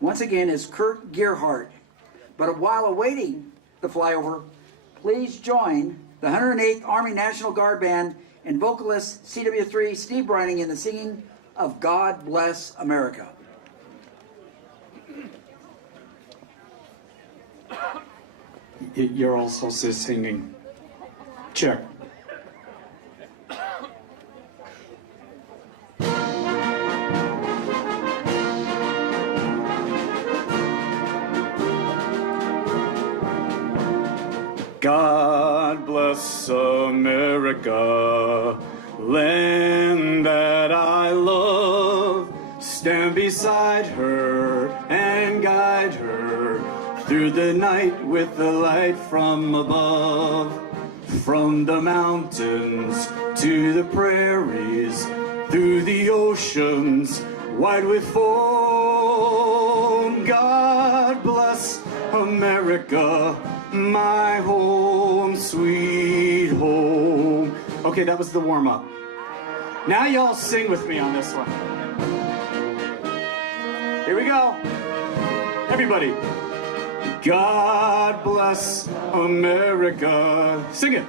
once again is Kurt Gearhart. But while awaiting the flyover, please join the 108th Army National Guard Band and vocalist CW3 Steve Brining in the singing of God Bless America. You're also singing. Check. God bless America, land that I love. Stand beside her and guide her through the night with the light from above. From the mountains to the prairies, through the oceans wide with foam. God bless America, my home, sweet home. Okay, that was the warm-up. Now y'all sing with me on this one. Here we go. Everybody. God bless America. Sing it.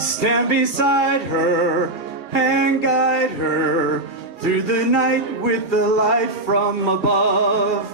Stand beside her and guide her through the night with the light from above.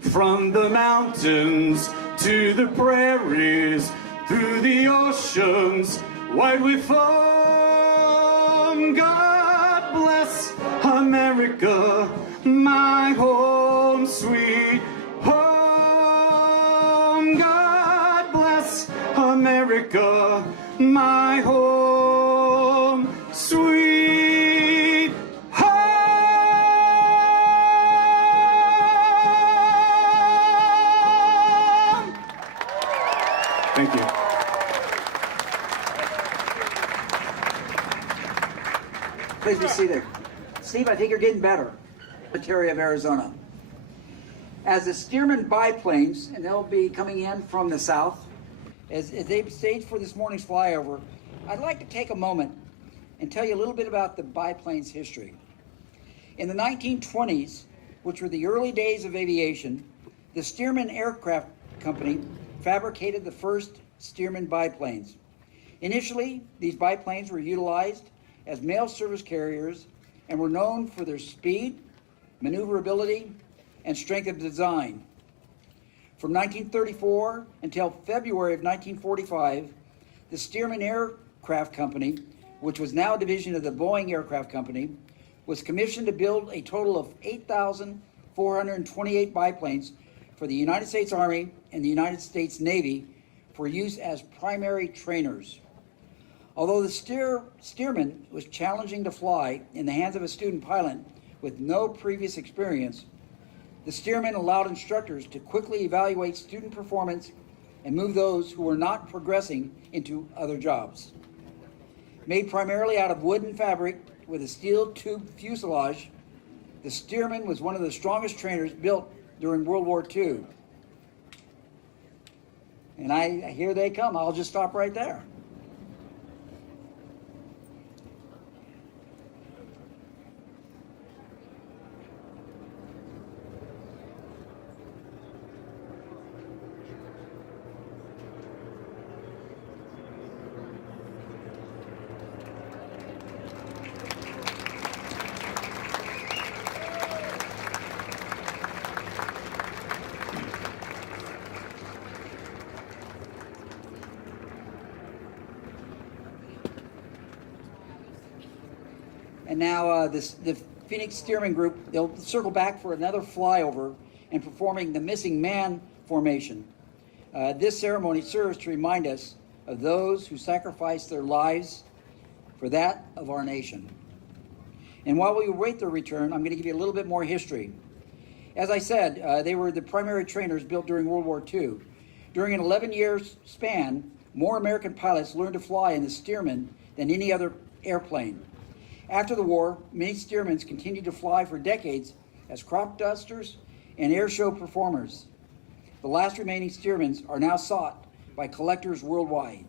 From the mountains to the prairies, through the oceans wide with foam. God bless America, my home, sweet home. God bless America, my home, sweet home. Thank you. Please be seated. Steve, I think you're getting better. Secretary of Arizona. As the Stearman biplanes, and they'll be coming in from the south, as they've staged for this morning's flyover, I'd like to take a moment and tell you a little bit about the biplane's history. In the 1920s, which were the early days of aviation, the Stearman Aircraft Company fabricated the first Stearman biplanes. Initially, these biplanes were utilized as mail service carriers and were known for their speed, maneuverability, and strength of design. From 1934 until February of 1945, the Stearman Aircraft Company, which was now a division of the Boeing Aircraft Company, was commissioned to build a total of 8,428 biplanes for the United States Army and the United States Navy for use as primary trainers. Although the Stearman was challenging to fly in the hands of a student pilot with no previous experience, the Stearman allowed instructors to quickly evaluate student performance and move those who were not progressing into other jobs. Made primarily out of wood and fabric with a steel tube fuselage, the Stearman was one of the strongest trainers built during World War II. And here they come. I'll just stop right there. And now the Phoenix Stearman Group, they'll circle back for another flyover and performing the Missing Man formation. This ceremony serves to remind us of those who sacrificed their lives for that of our nation. And while we await their return, I'm going to give you a little bit more history. As I said, they were the primary trainers built during World War II. During an 11-year span, more American pilots learned to fly in the Stearman than any other airplane. After the war, many Stearmans continued to fly for decades as crop dusters and air show performers. The last remaining Stearmans are now sought by collectors worldwide.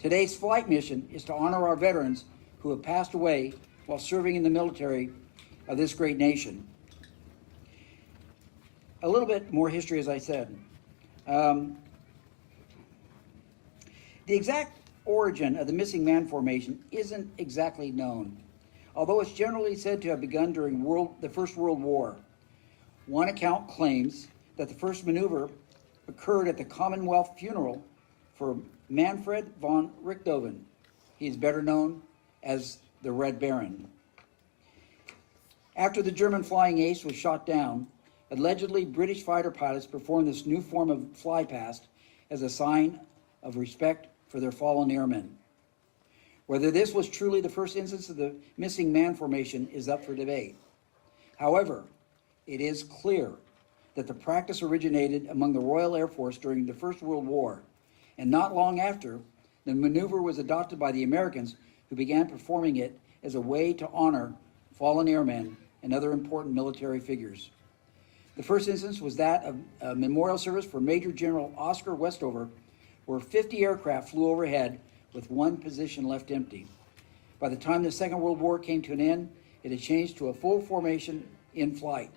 Today's flight mission is to honor our veterans who have passed away while serving in the military of this great nation. A little bit more history, as I said. The exact origin of the missing man formation isn't exactly known, although it's generally said to have begun during the First World War. One account claims that the first maneuver occurred at the Commonwealth funeral for Manfred von Richthofen. He is better known as the Red Baron. After the German flying ace was shot down, allegedly British fighter pilots performed this new form of flypast as a sign of respect for their fallen airmen. Whether this was truly the first instance of the missing man formation is up for debate. However, it is clear that the practice originated among the Royal Air Force during the First World War, and not long after, the maneuver was adopted by the Americans, who began performing it as a way to honor fallen airmen and other important military figures. The first instance was that of a memorial service for Major General Oscar Westover, where 50 aircraft flew overhead with one position left empty. By the time the Second World War came to an end, it had changed to a full formation in flight,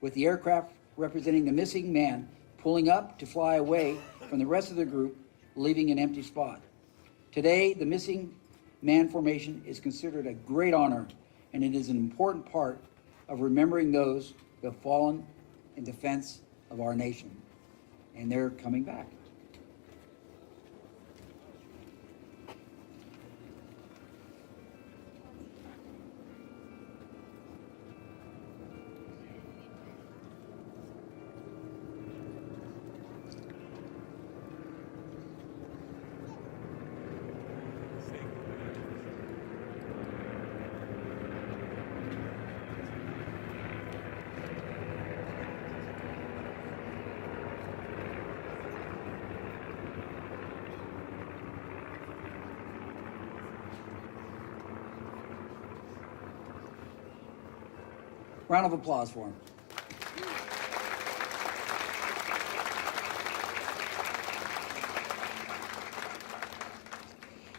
with the aircraft representing the missing man pulling up to fly away from the rest of the group, leaving an empty spot. Today, the missing man formation is considered a great honor, and it is an important part of remembering those who have fallen in defense of our nation. And they're coming back. Round of applause for him.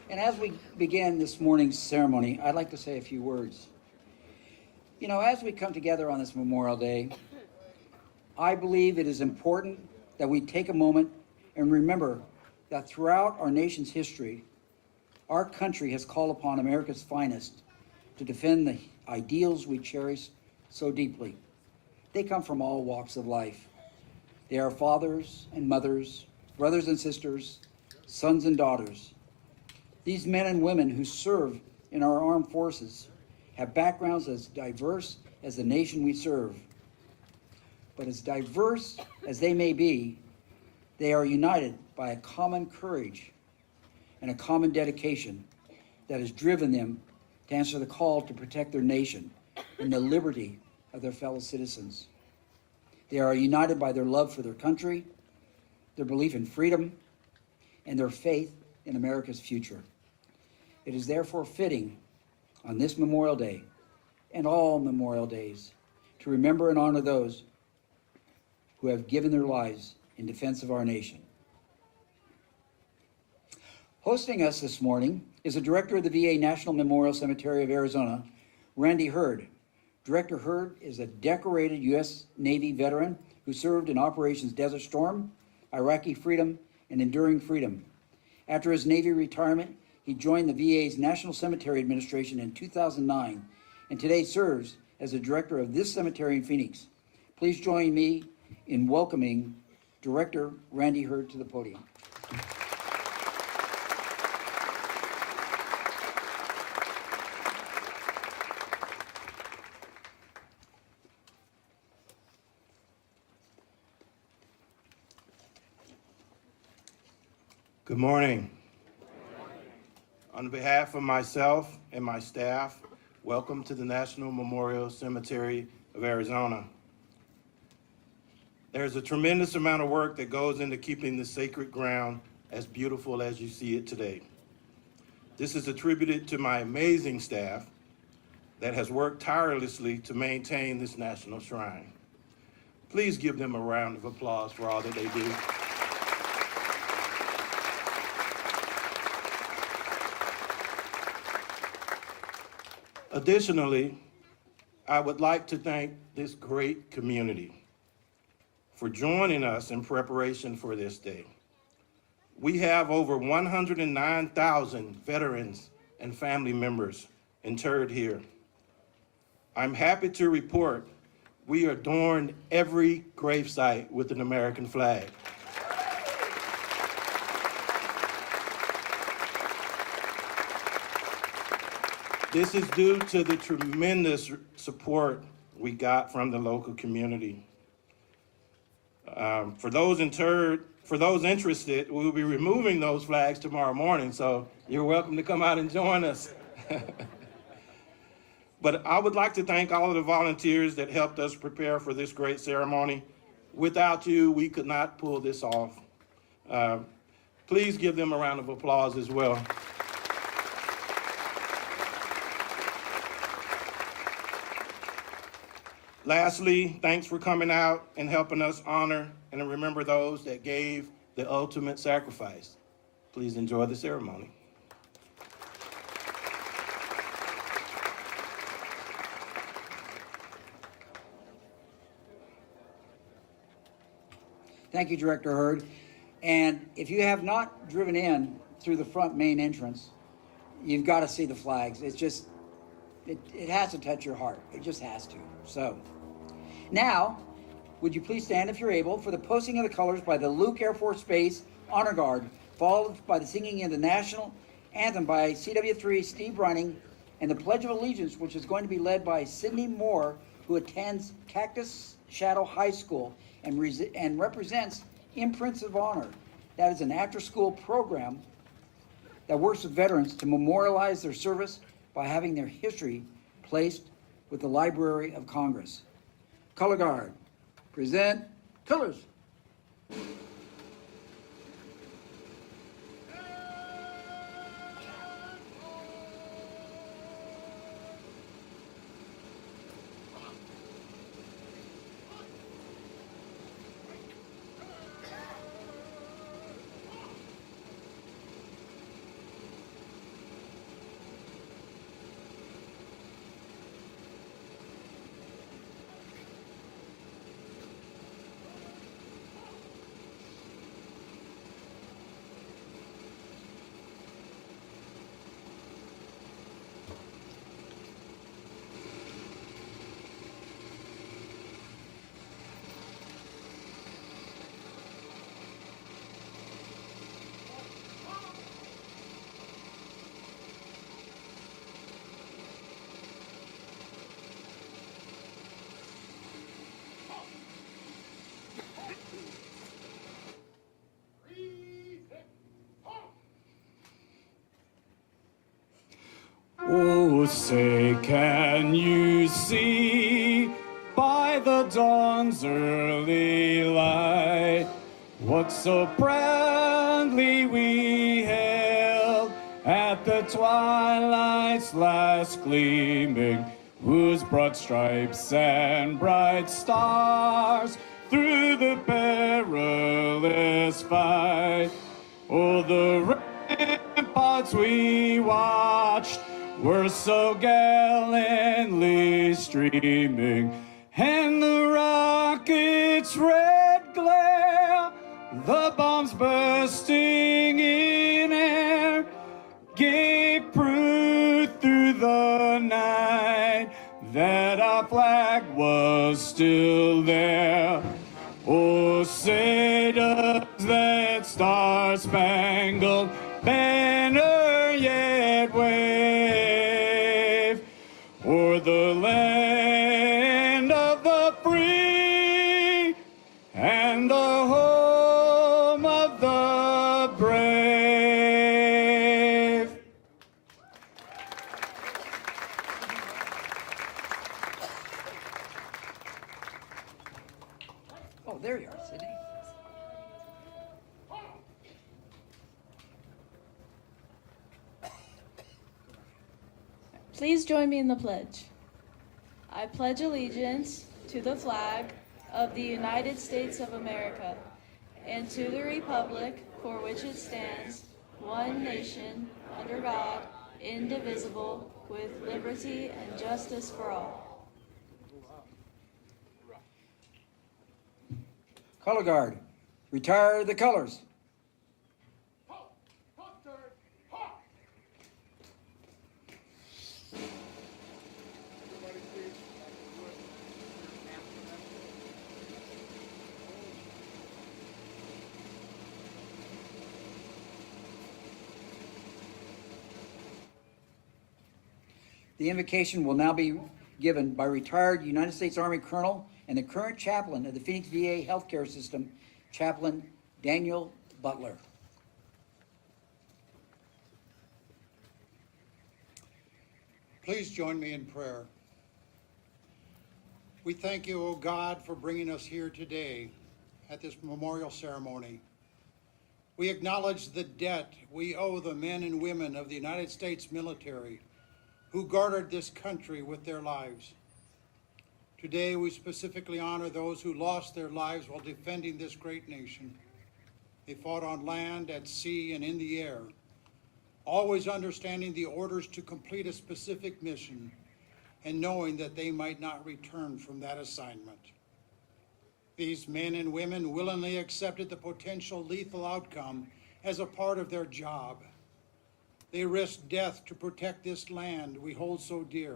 And as we begin this morning's ceremony, I'd like to say a few words. You know, as we come together on this Memorial Day, I believe it is important that we take a moment and remember that throughout our nation's history, our country has called upon America's finest to defend the ideals we cherish so deeply. They come from all walks of life. They are fathers and mothers, brothers and sisters, sons and daughters. These men and women who serve in our armed forces have backgrounds as diverse as the nation we serve. But as diverse as they may be, they are united by a common courage and a common dedication that has driven them to answer the call to protect their nation and the liberty of their fellow citizens. They are united by their love for their country, their belief in freedom, and their faith in America's future. It is therefore fitting on this Memorial Day and all Memorial Days to remember and honor those who have given their lives in defense of our nation. Hosting us this morning is the director of the VA National Memorial Cemetery of Arizona, Randy Hurd. Director Hurd is a decorated U.S. Navy veteran who served in Operations Desert Storm, Iraqi Freedom, and Enduring Freedom. After his Navy retirement, he joined the VA's National Cemetery Administration in 2009 and today serves as the director of this cemetery in Phoenix. Please join me in welcoming Director Randy Hurd to the podium. Good morning. On behalf of myself and my staff, welcome to the National Memorial Cemetery of Arizona. There's a tremendous amount of work that goes into keeping this sacred ground as beautiful as you see it today. This is attributed to my amazing staff that has worked tirelessly to maintain this national shrine. Please give them a round of applause for all that they do. Additionally, I would like to thank this great community for joining us in preparation for this day. We have over 109,000 veterans and family members interred here. I'm happy to report we adorned every gravesite with an American flag. This is due to the tremendous support we got from the local community. For those interested, we'll be removing those flags tomorrow morning, so you're welcome to come out and join us. But I would like to thank all of the volunteers that helped us prepare for this great ceremony. Without you, we could not pull this off. Please give them a round of applause as well. Lastly, thanks for coming out and helping us honor and remember those that gave the ultimate sacrifice. Please enjoy the ceremony. Thank you, Director Hurd. And if you have not driven in through the front main entrance, you've got to see the flags. It's just, it has to touch your heart. It just has to. So now, would you please stand if you're able for the posting of the colors by the Luke Air Force Base Honor Guard, followed by the singing of the national anthem by CW3 Steve Running, and the Pledge of Allegiance, which is going to be led by Sydney Moore, who attends Cactus Shadow High School and represents Imprints of Honor. That is an after-school program that works with veterans to memorialize their service by having their history placed with the Library of Congress. Color Guard, present colors. Oh, say, can you see by the dawn's early light what so proudly we hailed at the twilight's last gleaming, whose broad stripes and bright stars through the perilous fight? Oh, the ramparts we watched were so gallantly streaming, and the rocket's red glare, the bombs bursting in air, gave proof through the night that our flag was still there. Oh, say does that star-spangled banner yet wave o'er the land of the free and the home of the brave? Oh, there you are, Sydney. Please join me in the pledge. I pledge allegiance to the flag of the United States of America and to the republic for which it stands, one nation, under God, indivisible, with liberty and justice for all. Color Guard, retire the colors. The invocation will now be given by retired United States Army Colonel and the current chaplain of the Phoenix VA Healthcare System, Chaplain Daniel Butler. Please join me in prayer. We thank you, O God, for bringing us here today at this memorial ceremony. We acknowledge the debt we owe the men and women of the United States military who guarded this country with their lives. Today, we specifically honor those who lost their lives while defending this great nation. They fought on land, at sea, and in the air, always understanding the orders to complete a specific mission and knowing that they might not return from that assignment. These men and women willingly accepted the potential lethal outcome as a part of their job. They risked death to protect this land we hold so dear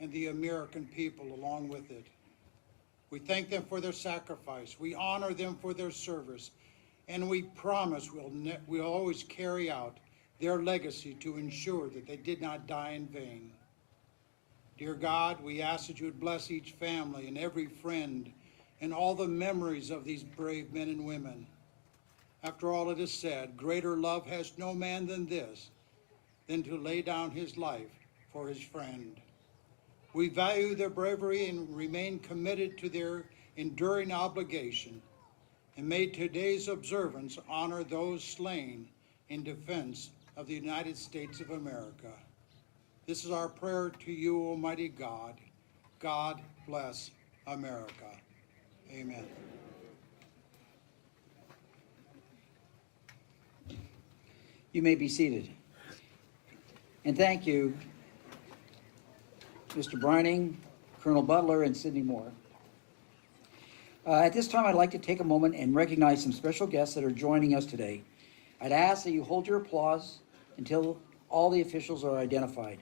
and the American people along with it. We thank them for their sacrifice. We honor them for their service, and we promise we'll always carry out their legacy to ensure that they did not die in vain. Dear God, we ask that you would bless each family and every friend and all the memories of these brave men and women. After all it is said, greater love has no man than this, than to lay down his life for his friend. We value their bravery and remain committed to their enduring obligation, and may today's observance honor those slain in defense of the United States of America. This is our prayer to you, Almighty God. God bless America. Amen. You may be seated. And thank you, Mr. Brining, Colonel Butler, and Sidney Moore. At this time, I'd like to take a moment and recognize some special guests that are joining us today. I'd ask that you hold your applause until all the officials are identified.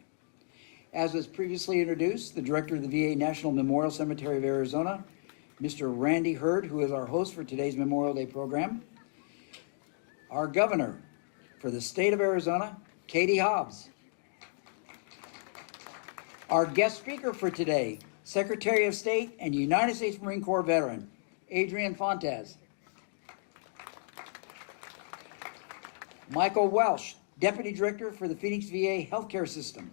As was previously introduced, the Director of the VA National Memorial Cemetery of Arizona, Mr. Randy Hurd, who is our host for today's Memorial Day program. Our Governor for the state of Arizona, Katie Hobbs. Our guest speaker for today, Secretary of State and United States Marine Corps veteran, Adrian Fontes. Michael Welsh, Deputy Director for the Phoenix VA Healthcare System.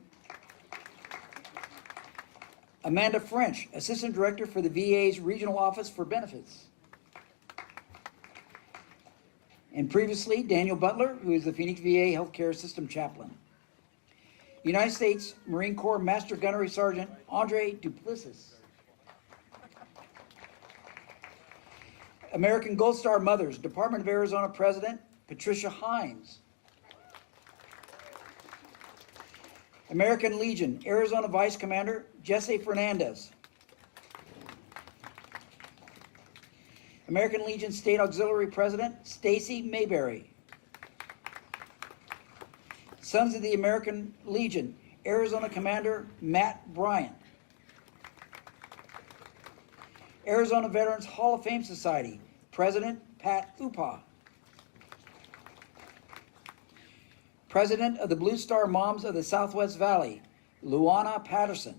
Amanda French, Assistant Director for the VA's Regional Office for Benefits. And previously, Daniel Butler, who is the Phoenix VA Healthcare System Chaplain. United States Marine Corps Master Gunnery Sergeant Andre Duplessis. American Gold Star Mothers, Department of Arizona President Patricia Hines. American Legion, Arizona Vice Commander Jesse Fernandez. American Legion State Auxiliary President Stacy Mayberry. Sons of the American Legion, Arizona Commander Matt Bryant. Arizona Veterans Hall of Fame Society, President Pat Upa. President of the Blue Star Moms of the Southwest Valley, Luana Patterson.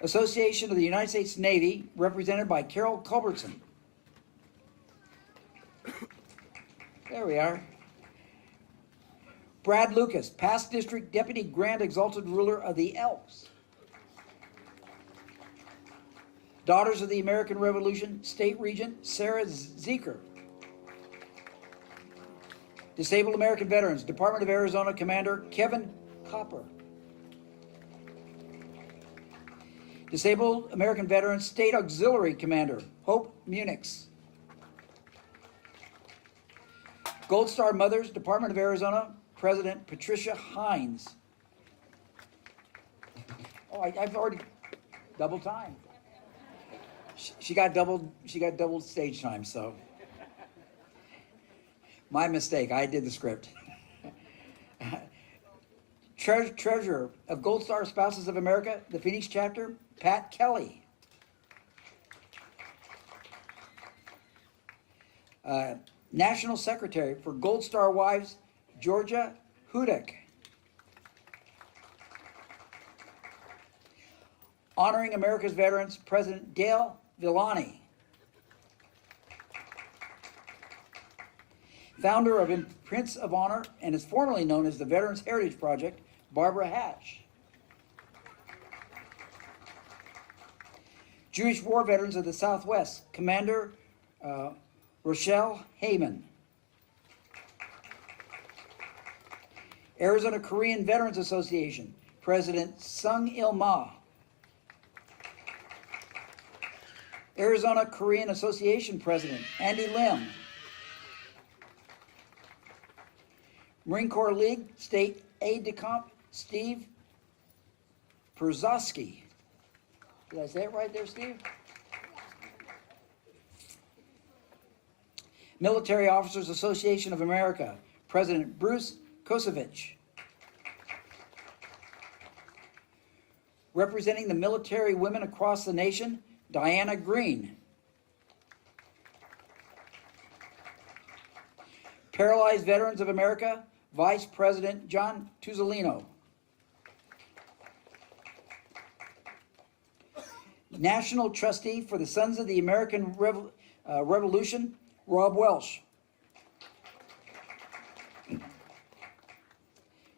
Association of the United States Navy, represented by Carol Culbertson. There we are. Brad Lucas, past District Deputy Grand Exalted Ruler of the Elks. Daughters of the American Revolution, State Regent Sarah Zeker. Disabled American Veterans, Department of Arizona Commander Kevin Copper. Disabled American Veterans, State Auxiliary Commander Hope Munix. Gold Star Mothers, Department of Arizona President Patricia Hines. Oh, I've already double time. She got double stage time, so. My mistake, I did the script. Treasurer of Gold Star Spouses of America, the Phoenix chapter, Pat Kelly. National Secretary for Gold Star Wives, Georgia Hudak. Honoring America's Veterans, President Dale Villani. Founder of Imprints of Honor and is formerly known as the Veterans Heritage Project, Barbara Hatch. Jewish War Veterans of the Southwest, Commander Rochelle Heyman. Arizona Korean Veterans Association, President Sung Il Ma. Arizona Korean Association President Andy Lim. Marine Corps League State Aide-de-Camp Steve Perzowski. Did I say it right there, Steve? Military Officers Association of America, President Bruce Kosevich. Representing the military women across the nation, Diana Green. Paralyzed Veterans of America, Vice President John Tuzolino. National Trustee for the Sons of the American Revolution, Rob Welsh.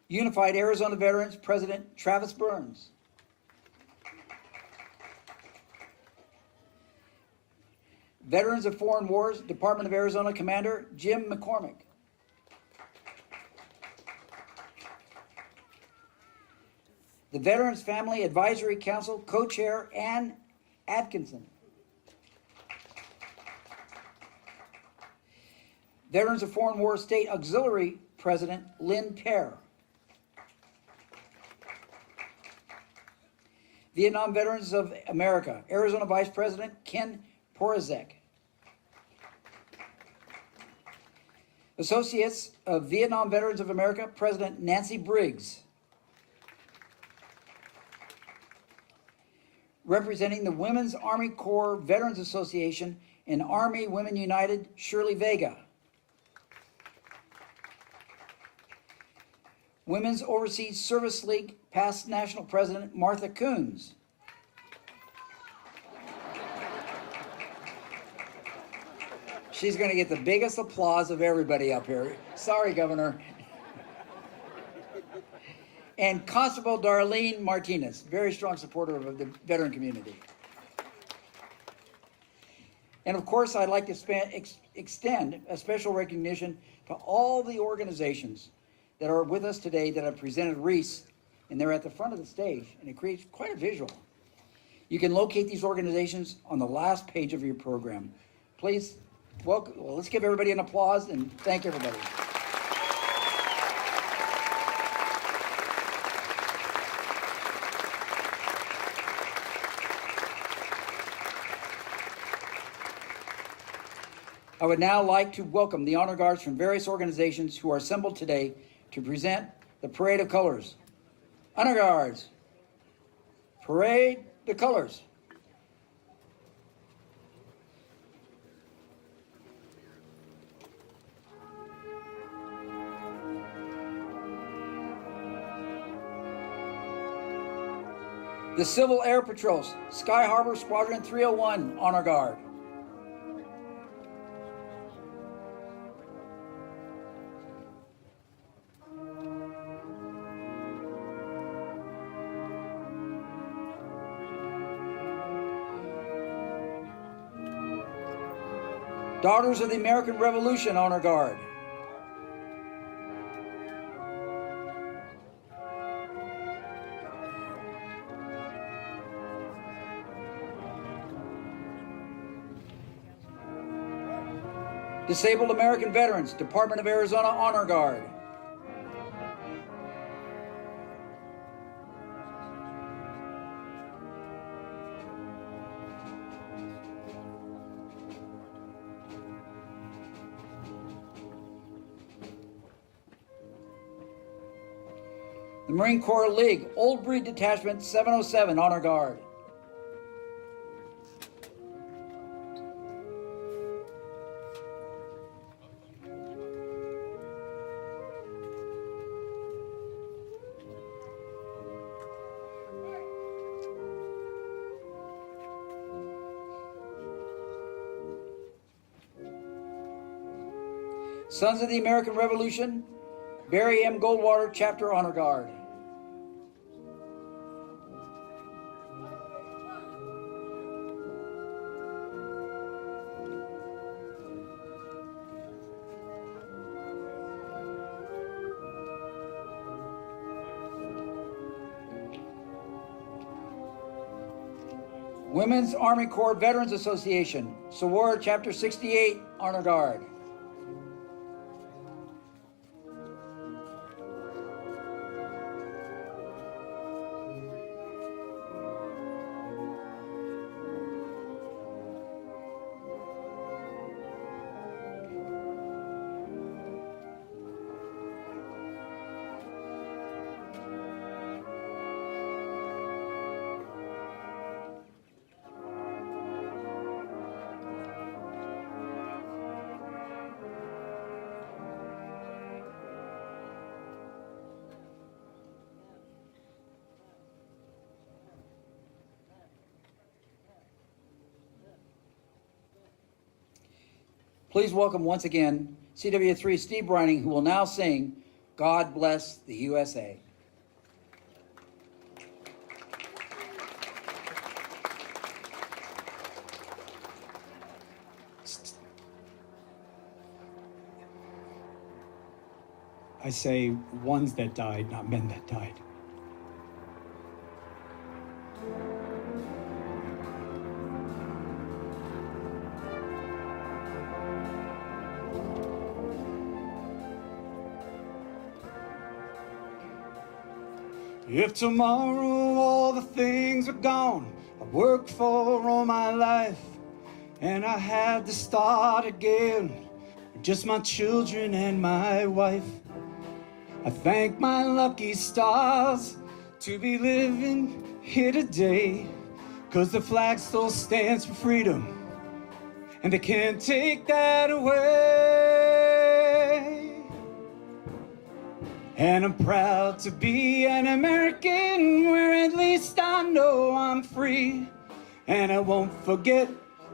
Unified Arizona Veterans, President Travis Burns. Veterans of Foreign Wars, Department of Arizona Commander Jim McCormick. The Veterans Family Advisory Council Co-Chair Ann Atkinson. Veterans of Foreign Wars State Auxiliary President Lynn Pear. Vietnam Veterans of America, Arizona Vice President Ken Porazek. Associates of Vietnam Veterans of America, President Nancy Briggs. Representing the Women's Army Corps Veterans Association and Army Women United, Shirley Vega. Women's Overseas Service League past National President Martha Coons. She's going to get the biggest applause of everybody up here. Sorry, Governor. And Constable Darlene Martinez, very strong supporter of the veteran community. And of course, I'd like to extend a special recognition to all the organizations that are with us today that have presented wreaths, and they're at the front of the stage, and it creates quite a visual. You can locate these organizations on the last page of your program. Please, welcome. Well, let's give everybody an applause and thank everybody. I would now like to welcome the honor guards from various organizations who are assembled today to present the Parade of Colors. Honor guards, parade the colors. The Civil Air Patrols, Sky Harbor Squadron 301, Honor Guard. Daughters of the American Revolution, Honor Guard. Disabled American Veterans, Department of Arizona Honor Guard. The Marine Corps League, Old Breed Detachment 707, Honor Guard. Sons of the American Revolution, Barry M. Goldwater, Chapter Honor Guard. Women's Army Corps Veterans Association, Sawar, Chapter 68, Honor Guard. Please welcome once again CW3 Steve Brining, who will now sing God Bless the USA. I say ones that died, not men that died. If tomorrow all the things are gone I've worked for all my life, and I had to start again with just my children and my wife, I thank my lucky stars to be living here today, 'cause the flag still stands for freedom, and they can't take that away. And I'm proud to be an American, where at least I know I'm free. And I won't forget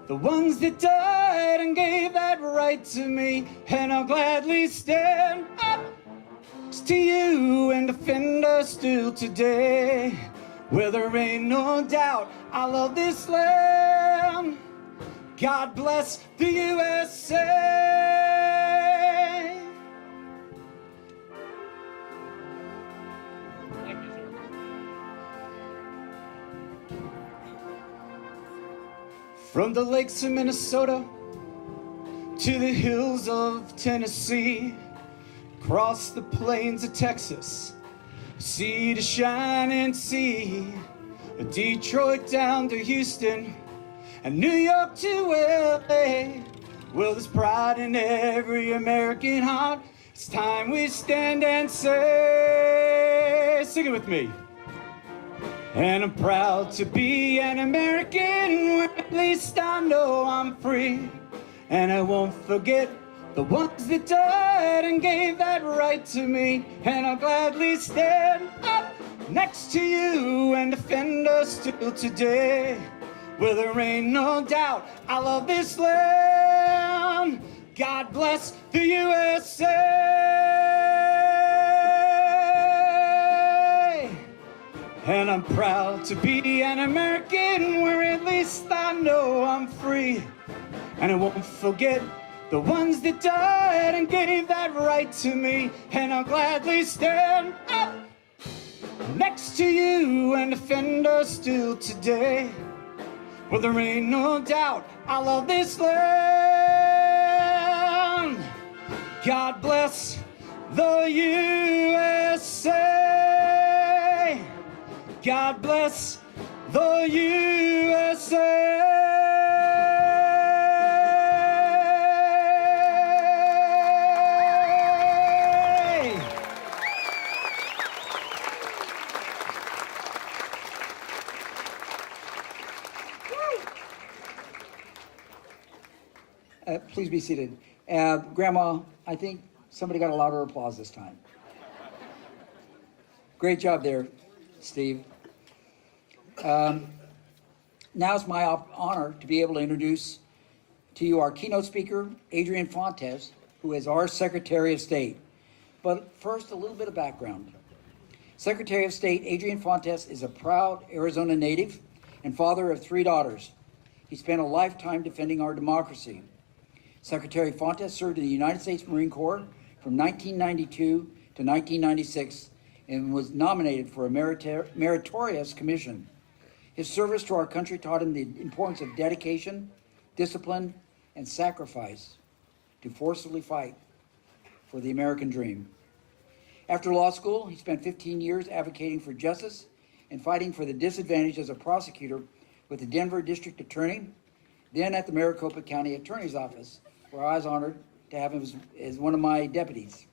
the ones that died and gave that right to me. And I'll gladly stand up to you and defend us still today. Well, there ain't no doubt I love this land. God bless the USA. From the lakes of Minnesota to the hills of Tennessee, across the plains of Texas, sea to shining sea, Detroit down to Houston, and New York to LA. Well, there's pride in every American heart. It's time we stand and say, sing it with me. And I'm proud to be an American, where at least I know I'm free. And I won't forget the ones that died and gave that right to me. And I'll gladly stand up next to you and defend us still today. Well, there ain't no doubt I love this land. God bless the USA. And I'm proud to be an American, where at least I know I'm free. And I won't forget the ones that died and gave that right to me. And I'll gladly stand up next to you and defend us still today. Well, there ain't no doubt I love this land. God bless the USA. God bless the USA. Please be seated. Grandma, I think somebody got a louder applause this time. Great job there, Steve. Now it's my honor to be able to introduce to you our keynote speaker, Adrian Fontes, who is our Secretary of State. But first, a little bit of background. Secretary of State Adrian Fontes is a proud Arizona native and father of 3 daughters. He spent a lifetime defending our democracy. Secretary Fontes served in the United States Marine Corps from 1992 to 1996 and was nominated for a meritorious commission. His service to our country taught him the importance of dedication, discipline, and sacrifice to forcefully fight for the American dream. After law school, he spent 15 years advocating for justice and fighting for the disadvantaged as a prosecutor with the Denver District Attorney, then at the Maricopa County Attorney's Office, where I was honored to have him as one of my deputies.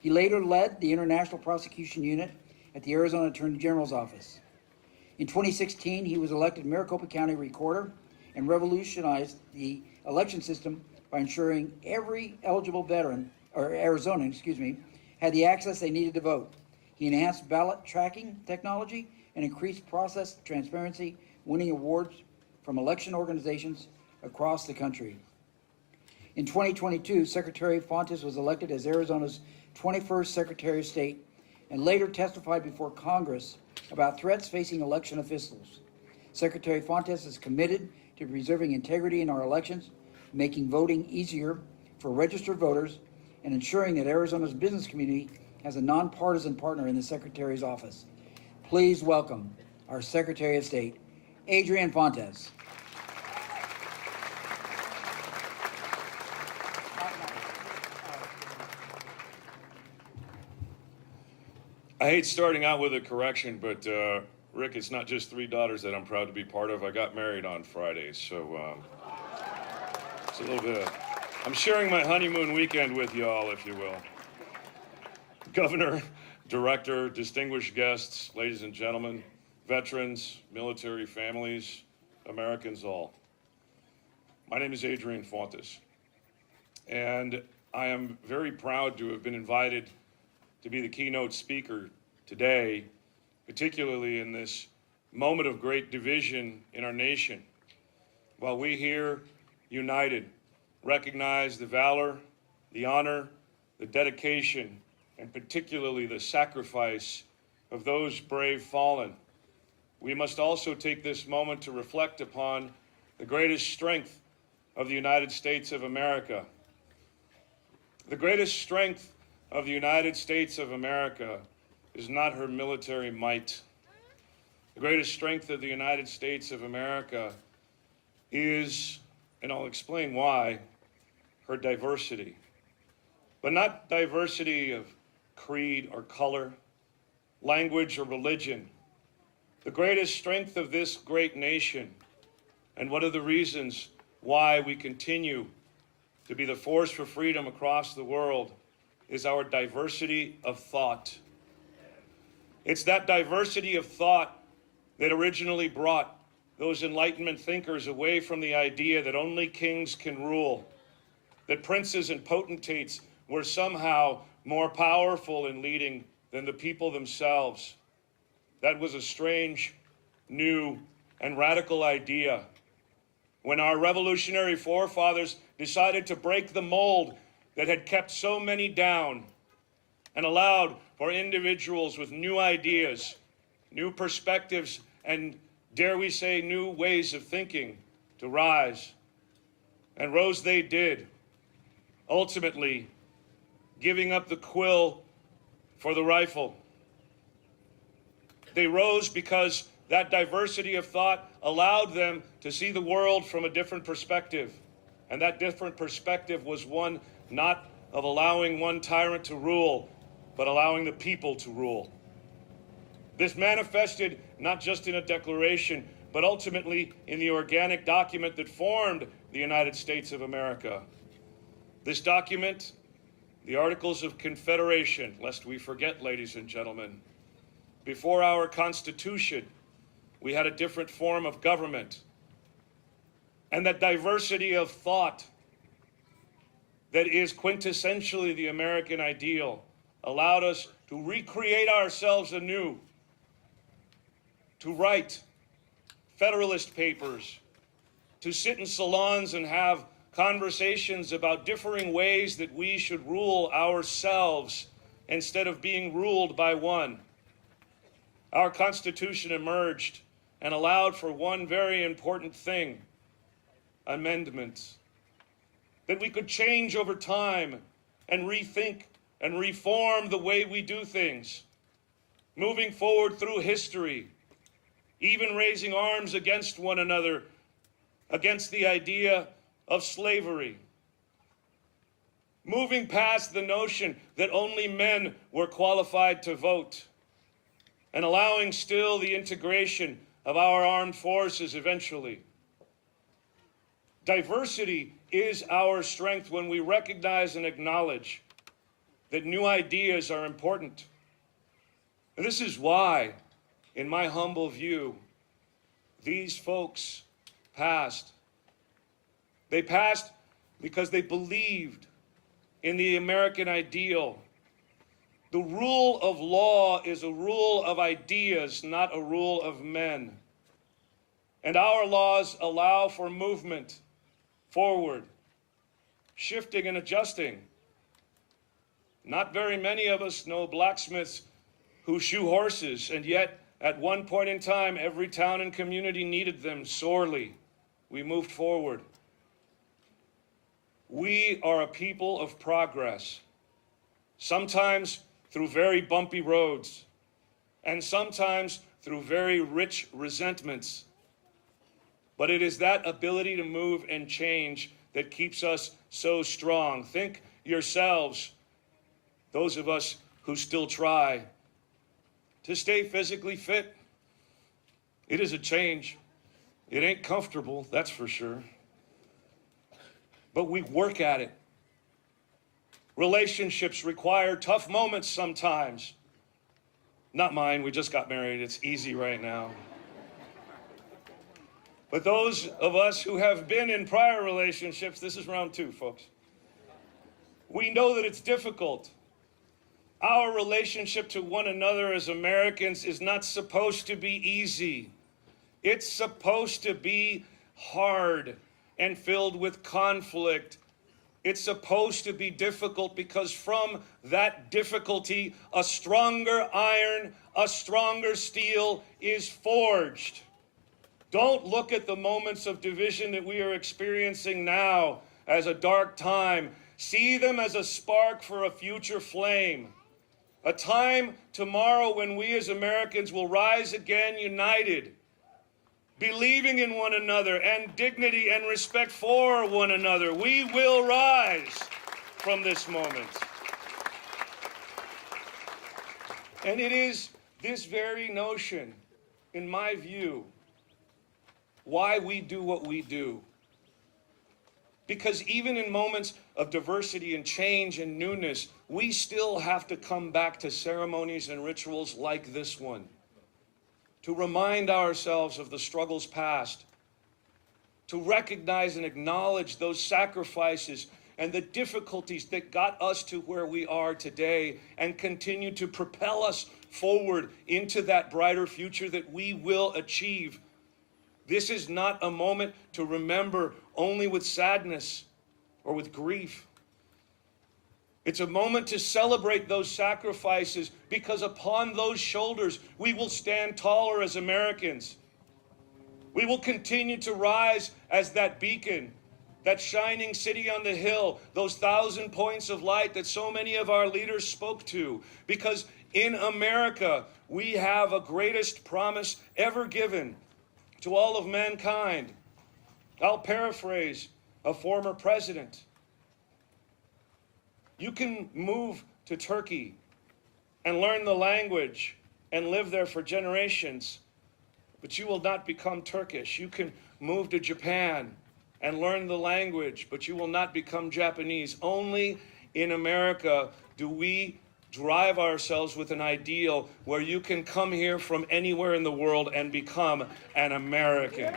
He later led the International Prosecution Unit at the Arizona Attorney General's Office. In 2016, he was elected Maricopa County Recorder and revolutionized the election system by ensuring every eligible veteran, or Arizonan, had the access they needed to vote. He enhanced ballot tracking technology and increased process transparency, winning awards from election organizations across the country. In 2022, Secretary Fontes was elected as Arizona's 21st Secretary of State and later testified before Congress about threats facing election officials. Secretary Fontes is committed to preserving integrity in our elections, making voting easier for registered voters, and ensuring that Arizona's business community has a nonpartisan partner in the Secretary's office. Please welcome our Secretary of State, Adrian Fontes. I hate starting out with a correction, but Rick, it's not just 3 daughters that I'm proud to be part of. I got married on Friday, so it's a little bit. I'm sharing my honeymoon weekend with you all, if you will. Governor, Director, distinguished guests, ladies and gentlemen, veterans, military families, Americans all. My name is Adrian Fontes, and I am very proud to have been invited to be the keynote speaker today, particularly in this moment of great division in our nation. While we here, united, recognize the valor, the honor, the dedication, and particularly the sacrifice of those brave fallen, we must also take this moment to reflect upon the greatest strength of the United States of America. The greatest strength of the United States of America is not her military might. The greatest strength of the United States of America is, and I'll explain why, her diversity. But not diversity of creed or color, language or religion. The greatest strength of this great nation, and one of the reasons why we continue to be the force for freedom across the world, is our diversity of thought. It's that diversity of thought that originally brought those Enlightenment thinkers away from the idea that only kings can rule, that princes and potentates were somehow more powerful in leading than the people themselves. That was a strange, new, and radical idea. When our revolutionary forefathers decided to break the mold that had kept so many down and allowed for individuals with new ideas, new perspectives, and dare we say, new ways of thinking to rise. And rose they did, ultimately giving up the quill for the rifle. They rose because that diversity of thought allowed them to see the world from a different perspective. And that different perspective was one not of allowing one tyrant to rule, but allowing the people to rule. This manifested not just in a declaration, but ultimately in the organic document that formed the United States of America. This document, the Articles of Confederation, lest we forget, ladies and gentlemen, before our Constitution, we had a different form of government. And that diversity of thought that is quintessentially the American ideal allowed us to recreate ourselves anew, to write Federalist Papers, to sit in salons and have conversations about differing ways that we should rule ourselves instead of being ruled by one. Our Constitution emerged and allowed for one very important thing: amendments. That we could change over time and rethink and reform the way we do things, moving forward through history, even raising arms against one another, against the idea of slavery, moving past the notion that only men were qualified to vote, and allowing still the integration of our armed forces eventually. Diversity is our strength when we recognize and acknowledge that new ideas are important. And this is why, in my humble view, these folks passed. They passed because they believed in the American ideal. The rule of law is a rule of ideas, not a rule of men. And our laws allow for movement forward, shifting and adjusting. Not very many of us know blacksmiths who shoe horses, and yet at one point in time, every town and community needed them sorely. We moved forward. We are a people of progress, sometimes through very bumpy roads, and sometimes through very rich resentments. But it is that ability to move and change that keeps us so strong. Think yourselves, those of us who still try to stay physically fit. It is a change. It ain't comfortable, that's for sure. But we work at it. Relationships require tough moments sometimes. Not mine, we just got married, it's easy right now. But those of us who have been in prior relationships, this is round 2, folks. We know that it's difficult. Our relationship to one another as Americans is not supposed to be easy. It's supposed to be hard and filled with conflict. It's supposed to be difficult because from that difficulty, a stronger iron, a stronger steel is forged. Don't look at the moments of division that we are experiencing now as a dark time. See them as a spark for a future flame. A time tomorrow when we as Americans will rise again united, believing in one another and dignity and respect for one another. We will rise from this moment. And it is this very notion, in my view, why we do what we do. Because even in moments of diversity and change and newness, we still have to come back to ceremonies and rituals like this one, to remind ourselves of the struggles past, to recognize and acknowledge those sacrifices and the difficulties that got us to where we are today and continue to propel us forward into that brighter future that we will achieve. This is not a moment to remember only with sadness or with grief. It's a moment to celebrate those sacrifices because upon those shoulders we will stand taller as Americans. We will continue to rise as that beacon, that shining city on the hill, those 1,000 points of light that so many of our leaders spoke to. Because in America, we have a greatest promise ever given to all of mankind. I'll paraphrase a former president. You can move to Turkey and learn the language and live there for generations, but you will not become Turkish. You can move to Japan and learn the language, but you will not become Japanese. Only in America do we drive ourselves with an ideal where you can come here from anywhere in the world and become an American.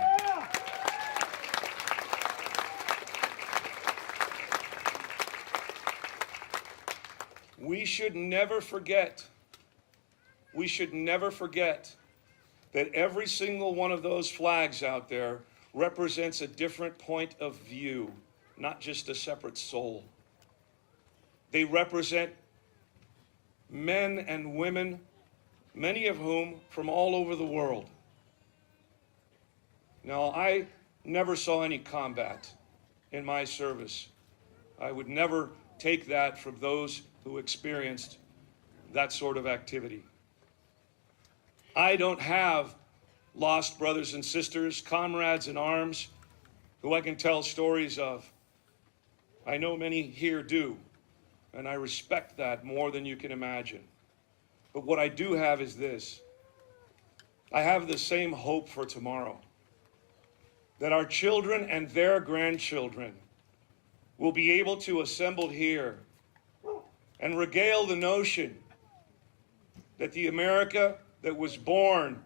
We should never forget that every single one of those flags out there represents a different point of view, not just a separate soul. They represent men and women, many of whom from all over the world. Now, I never saw any combat in my service. I would never take that from those who experienced that sort of activity. I don't have lost brothers and sisters, comrades in arms, who I can tell stories of. I know many here do, and I respect that more than you can imagine. But what I do have is this. I have the same hope for tomorrow, that our children and their grandchildren will be able to assemble here and regale the notion that the America that was born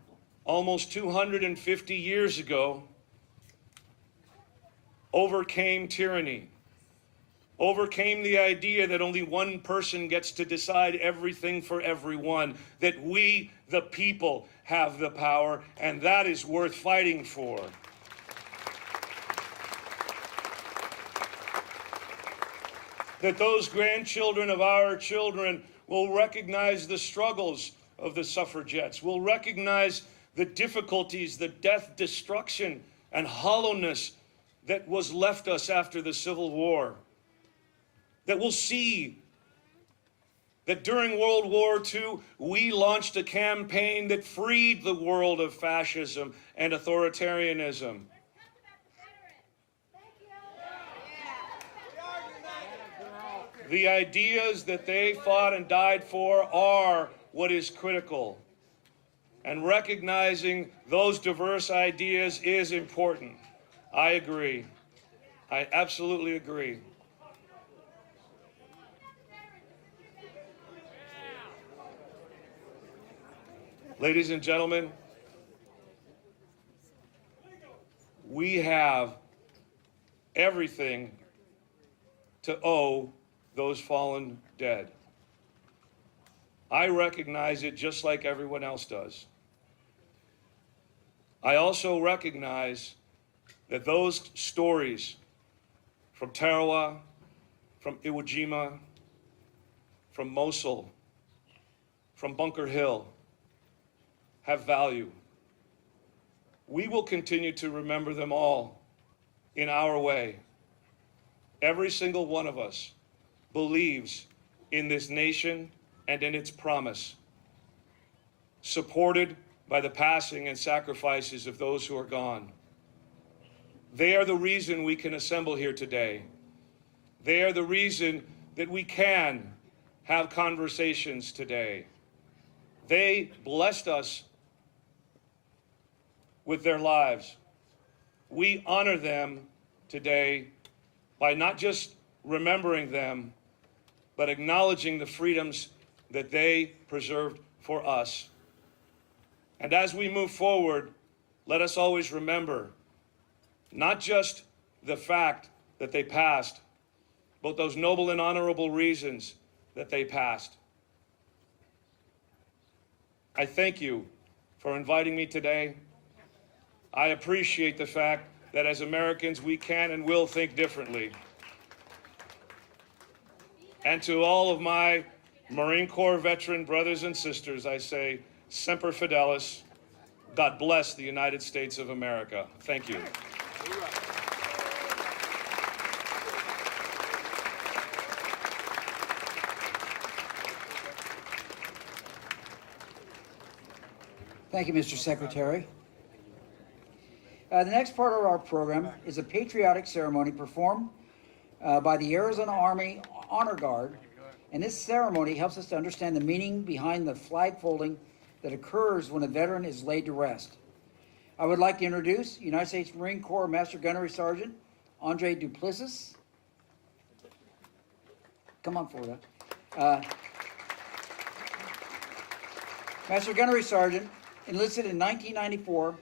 almost 250 years ago overcame tyranny, overcame the idea that only one person gets to decide everything for everyone, that we, the people, have the power, and that is worth fighting for. That those grandchildren of our children will recognize the struggles of the suffragettes, will recognize the difficulties, the death, destruction, and hollowness that was left us after the Civil War. That will see that during World War II, we launched a campaign that freed the world of fascism and authoritarianism. The ideas that they fought and died for are what is critical. And recognizing those diverse ideas is important. I agree. I absolutely agree. Ladies and gentlemen, we have everything to owe those fallen dead. I recognize it just like everyone else does. I also recognize that those stories from Tarawa, from Iwo Jima, from Mosul, from Bunker Hill have value. We will continue to remember them all in our way. Every single one of us believes in this nation and in its promise, supported by the passing and sacrifices of those who are gone. They are the reason we can assemble here today. They are the reason that we can have conversations today. They blessed us with their lives. We honor them today by not just remembering them, but acknowledging the freedoms that they preserved for us. And as we move forward, let us always remember not just the fact that they passed, but those noble and honorable reasons that they passed. I thank you for inviting me today. I appreciate the fact that as Americans, we can and will think differently. And to all of my Marine Corps veteran brothers and sisters, I say, Semper Fidelis, God bless the United States of America. Thank you. Thank you, Mr. Secretary. The next part of our program is a patriotic ceremony performed by the Arizona Army Honor Guard, and this ceremony helps us to understand the meaning behind the flag folding that occurs when a veteran is laid to rest. I would like to introduce United States Marine Corps Master Gunnery Sergeant Andre Duplessis. Come on forward. Master Gunnery Sergeant enlisted in 1994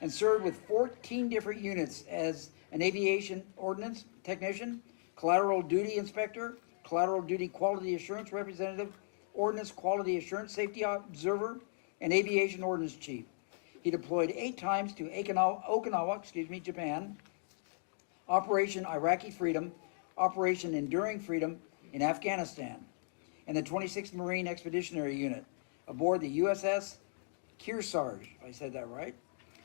and served with 14 different units as an aviation ordnance technician, collateral duty inspector, Collateral Duty Quality Assurance Representative, Ordnance Quality Assurance Safety Observer, and Aviation Ordnance Chief. He deployed 8 times to Okinawa, Japan, Operation Iraqi Freedom, Operation Enduring Freedom in Afghanistan, and the 26th Marine Expeditionary Unit aboard the USS Kearsarge, if I said that right.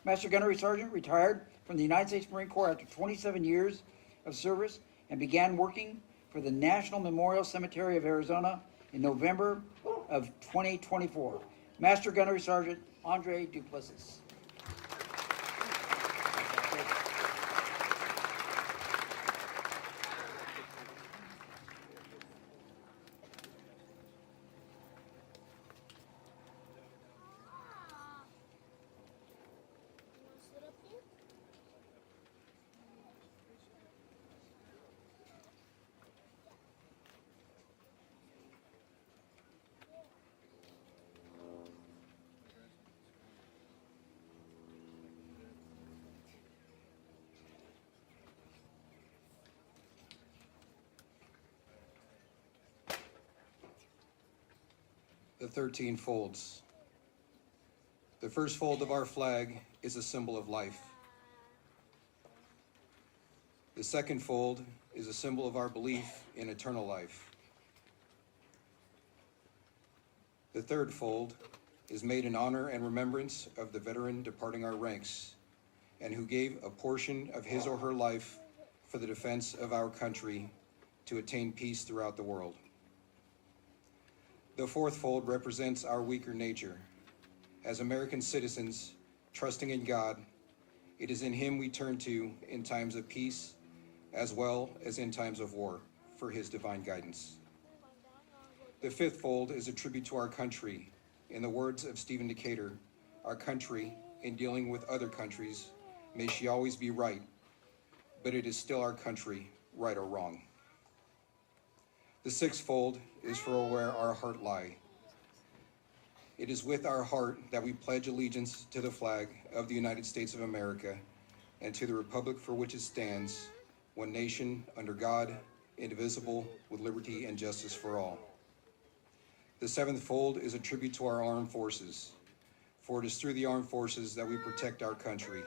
Master Gunnery Sergeant retired from the United States Marine Corps after 27 years of service and began working for the National Memorial Cemetery of Arizona in November of 2024. Master Gunnery Sergeant Andre Duplessis. The 13 folds. The first fold of our flag is a symbol of life. The second fold is a symbol of our belief in eternal life. The third fold is made in honor and remembrance of the veteran departing our ranks and who gave a portion of his or her life for the defense of our country to attain peace throughout the world. The fourth fold represents our weaker nature. As American citizens, trusting in God, it is in Him we turn to in times of peace as well as in times of war for His divine guidance. The fifth fold is a tribute to our country. In the words of Stephen Decatur, our country, in dealing with other countries, may she always be right, but it is still our country, right or wrong. The sixth fold is for where our heart lie. It is with our heart that we pledge allegiance to the flag of the United States of America and to the republic for which it stands, one nation, under God, indivisible, with liberty and justice for all. The seventh fold is a tribute to our armed forces, for it is through the armed forces that we protect our country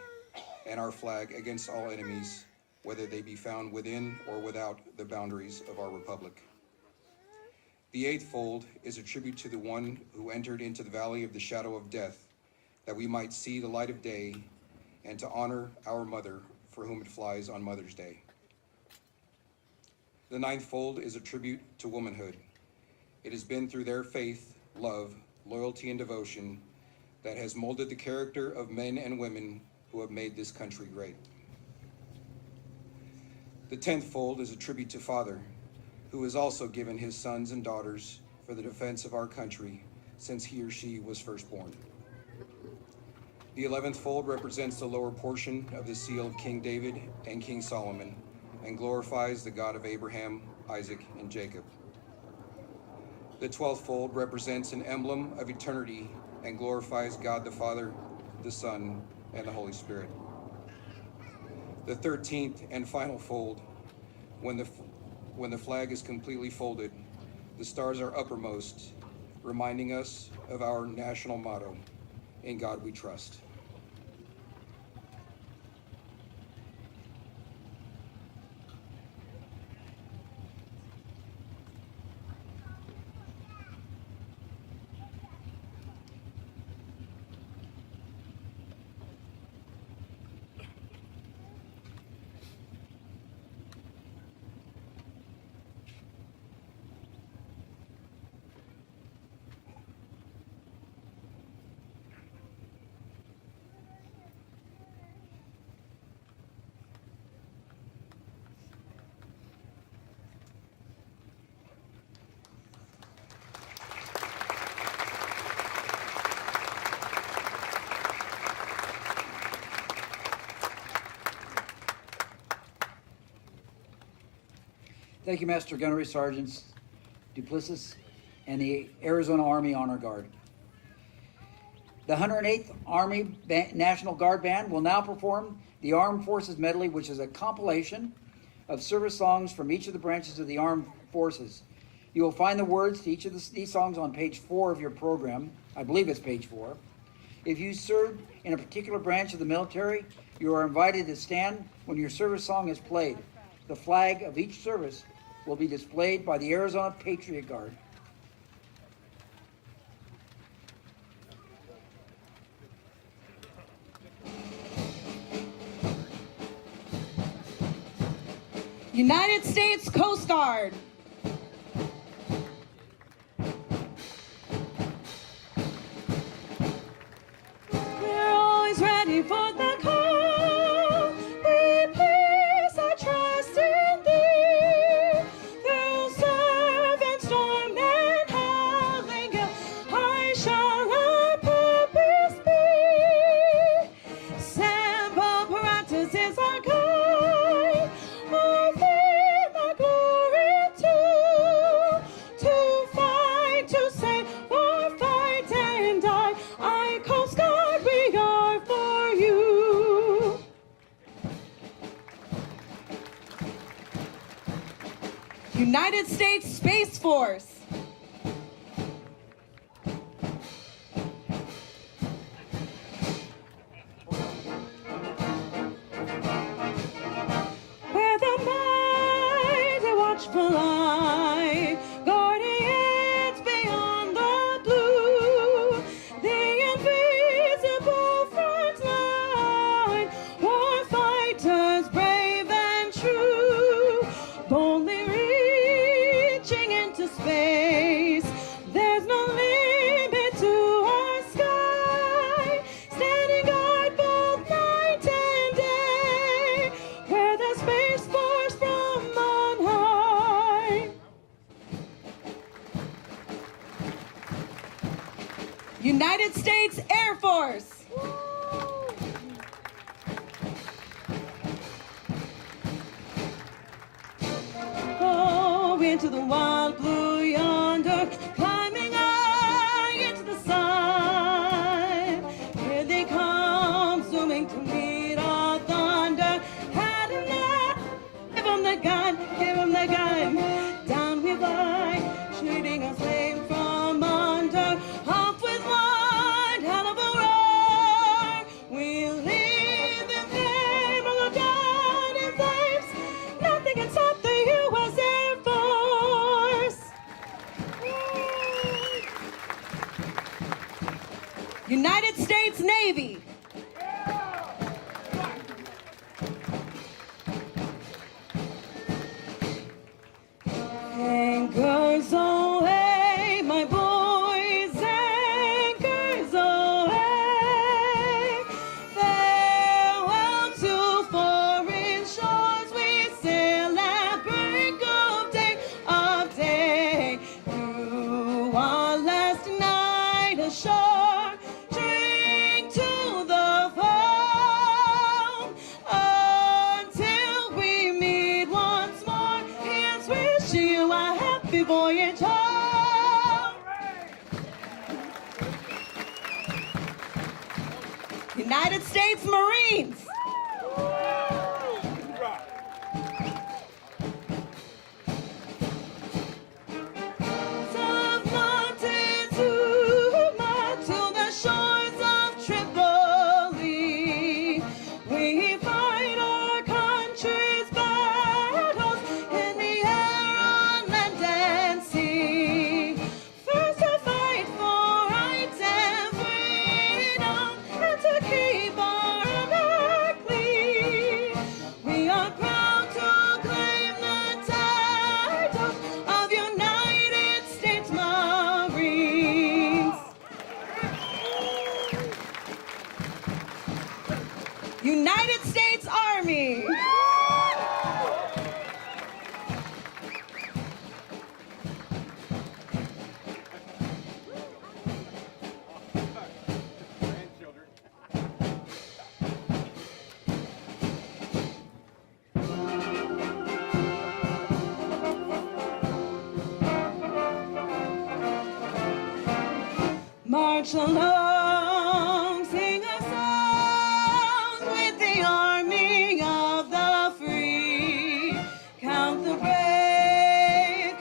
and our flag against all enemies, whether they be found within or without the boundaries of our republic. The eighth fold is a tribute to the one who entered into the valley of the shadow of death, that we might see the light of day, and to honor our mother, for whom it flies on Mother's Day. The ninth fold is a tribute to womanhood. It has been through their faith, love, loyalty, and devotion that has molded the character of men and women who have made this country great. The 10th fold is a tribute to Father, who has also given his sons and daughters for the defense of our country since he or she was first born. The 11th fold represents the lower portion of the seal of King David and King Solomon and glorifies the God of Abraham, Isaac, and Jacob. The 12th fold represents an emblem of eternity and glorifies God the Father, the Son, and the Holy Spirit. The 13th and final fold, when the flag is completely folded, the stars are uppermost, reminding us of our national motto, "In God we trust." Thank you, Master Gunnery Sergeants Duplessis and the Arizona Army Honor Guard. The 108th Army National Guard Band will now perform the Armed Forces Medley, which is a compilation of service songs from each of the branches of the armed forces. You will find the words to each of these songs on page 4 of your program. I believe it's page 4. If you served in a particular branch of the military, you are invited to stand when your service song is played. The flag of each service will be displayed by the Arizona Patriot Guard. United States Coast Guard. We're always ready for the call. We place our trust in thee. Through surf and storm and howling gale, high shall our purpose be. Sample Paratus is our guide. Our faith, our glory too. To fight, to save, for fight and die. I Coast Guard, we are for you. United States Space Force. Where the mighty watchful eye, guardians beyond the blue, the invisible front line, war fighters brave and true, boldly reaching into space. There's no limit to our sky, standing guard both night and day, where the Space Force from on high. United States Air Force. Oh, into the wild blue yonder, climbing high into the sun. Here they come, zooming to meet our thunder. Had enough, give 'em the gun, give 'em the gun. Down we fly, shooting us flame from under. Off with one hell of a roar. We'll leave the flame of the dawn in flames. Nothing can stop the U.S. Air Force. United States Navy. Anchors away, my boys, anchors away. Farewell to foreign shores, we sail at break of day. Through our last night ashore, drink to the foam, until we meet once more. Here's wishing you a happy voyage home. United States Marines. Of Montezuma to the shores of Tripoli, we fight our country's battles in the air, on land and sea. First to fight for rights and freedom, and to keep our honor clean. We are proud to claim the title of United States Marines. United States Army. March along, sing a song with the army of the free. Count the brave,